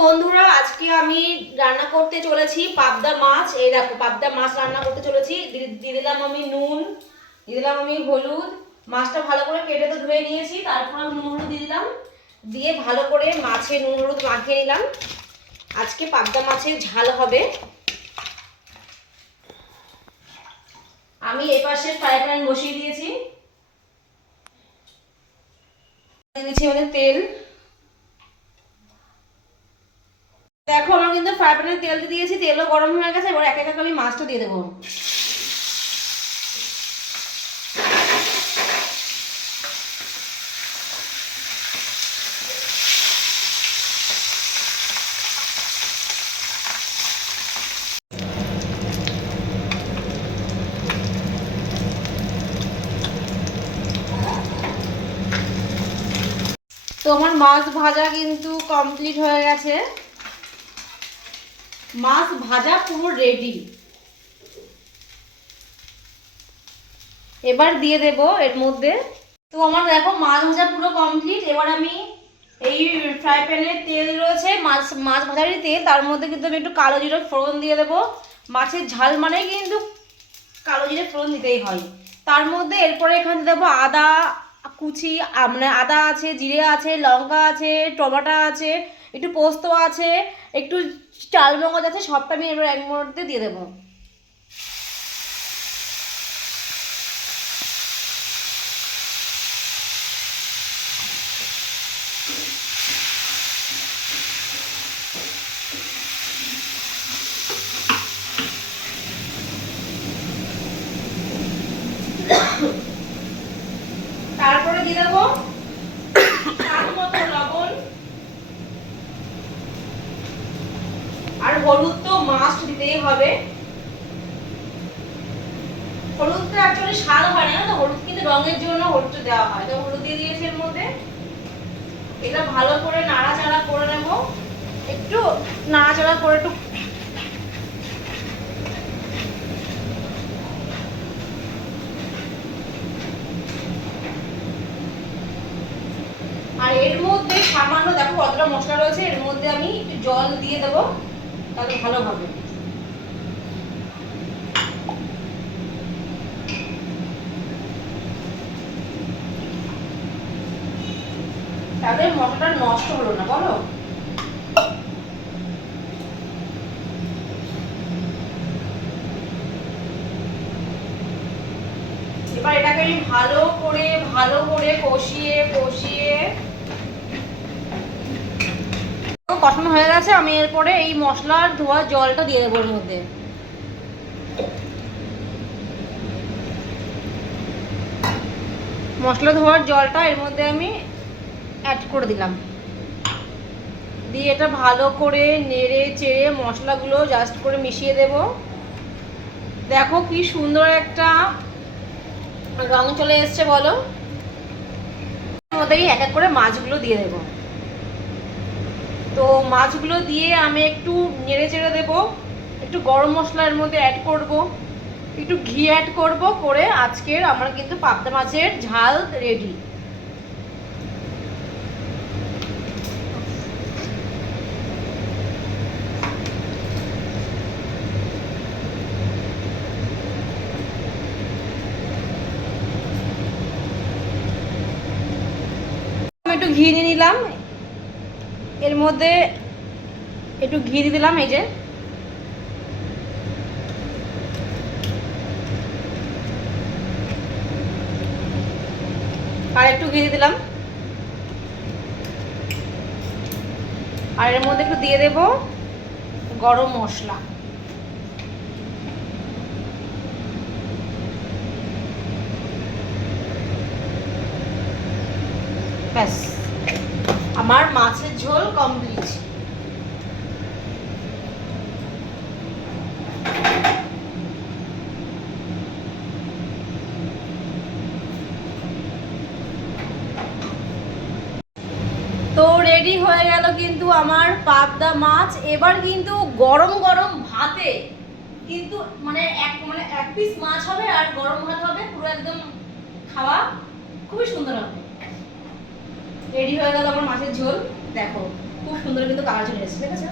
বন্ধুরা, আজকে আমি রান্না করতে চলেছি পাবদা মাছ। এই দেখো, পাবদা মাছ রান্না করতে চলেছি। দিয়ে দিলাম আমি নুন, দিয়ে দিলাম আমি হলুদ। মাছটা ভালো করে কেটে তো ধুয়ে নিয়েছি, তারপর আমি নুন হলুদ দিলাম। দিয়ে ভালো করে মাছে নুন হলুদ মাখিয়ে নিলাম। আজকে পাবদা মাছের ঝাল হবে। আমি এপাশে ফ্রাই প্যান বসিয়ে দিয়েছি। দিয়ে দিচ্ছি আমাদের তেল। দেখো, আমরা কিন্তু ফ্রাই প্যানে তেল দিয়ে দিয়েছি, তেলও গরম হয়ে গেছে, এবার এক এক আমি মাছটা দিয়ে দেবো। তো আমার মাছ ভাজা কিন্তু কমপ্লিট হয়ে গেছে। মাছ ভাজা পুরো রেডি এবার দিয়ে দেব এর মধ্যে। তো আমার দেখো মাছ ভাজা পুরো কমপ্লিট এবার আমি এই ফ্রাই প্যানে তেল রয়েছে, মাছ মাছ ভাজারই তেল। তার মধ্যে কিন্তু আমি একটু কালো জিরে ফোড়ন দিয়ে দেবো। মাছের ঝাল মানে কিন্তু কালো জিরে ফোড়ন দিতেই হয়। তার মধ্যে এরপরে এখানে দেবো আদা কুচি মানে আদা আছে, জিরে আছে, লঙ্কা আছে, টমেটো আছে একটু পোস্ত আছে, একটু চাল মগজ আছে সবটা আমি এবার এক মধ্যে দিয়ে দেবো। তারপরে দিয়ে দেবো স্বাদ মতো লবণ আর হলুদ তো মাস্ট দিতেই হবে। হলুদটা অ্যাকচুয়ালি স্বাদ হয় না তো? হলুদ কিন্তু রঙের জন্য হলুদটা দেওয়া হয়। তো হলুদ দিয়ে দিয়েছি এর মধ্যে। এটা ভালো করে নাড়াচাড়া করে নেব। একটু নাড়াচাড়া করে একটু আর এর মধ্যে সামান্য, দেখো কতটা মশলা রয়েছে, এর মধ্যে আমি একটু জল দিয়ে দেবো। তাহলে ভালো হবে। তাহলে মশলাটা নষ্ট হলো না, বলো। এবার এটাকে আমি ভালো করে ভালো করে কষিয়ে কষিয়ে কষানো হয়ে গেছে, আমি এরপরে এই মশলার ধোয়া জলটা দিয়ে দেবো এর মধ্যে। মশলা ধোয়ার জলটা এর মধ্যে আমি অ্যাড করে দিলাম। দিয়ে এটা ভালো করে নেড়ে চেড়ে মশলাগুলো জাস্ট করে মিশিয়ে দেব। দেখো কি সুন্দর একটা রং চলে এসছে বলো। মধ্যেই এক এক করে মাছগুলো দিয়ে দেবো। তো মাছগুলো দিয়ে আমি একটু নেড়ে চেড়ে দেবো। একটু গরম মশলার মধ্যে অ্যাড করব। একটু ঘি অ্যাড করব করে আজকের আমার কিন্তু পাবদা মাছের ঝাল রেডি একটু ঘি নিয়ে নিলাম। এর মধ্যে একটু ঘি দিয়ে দিলাম, এই যে। আর একটু ঘি দিয়ে দিলাম। আর এর মধ্যে একটু দিয়ে দেব গরম মশলা। ব্যাস। আমার মাছের ঝোল কমপ্লিট তো রেডি হয়ে গেল কিন্তু আমার পাবদা মাছ। এবার কিন্তু গরম গরম ভাতে কিন্তু মানে এক মানে এক পিস মাছ হবে আর গরম ভাত হবে, পুরো একদম খাওয়া। খুবই সুন্দর হবে। রেডি হয়ে গেল আমার মাছের ঝোল। দেখো, খুব সুন্দর কিন্তু কালার চলে এসেছে, ঠিক আছে?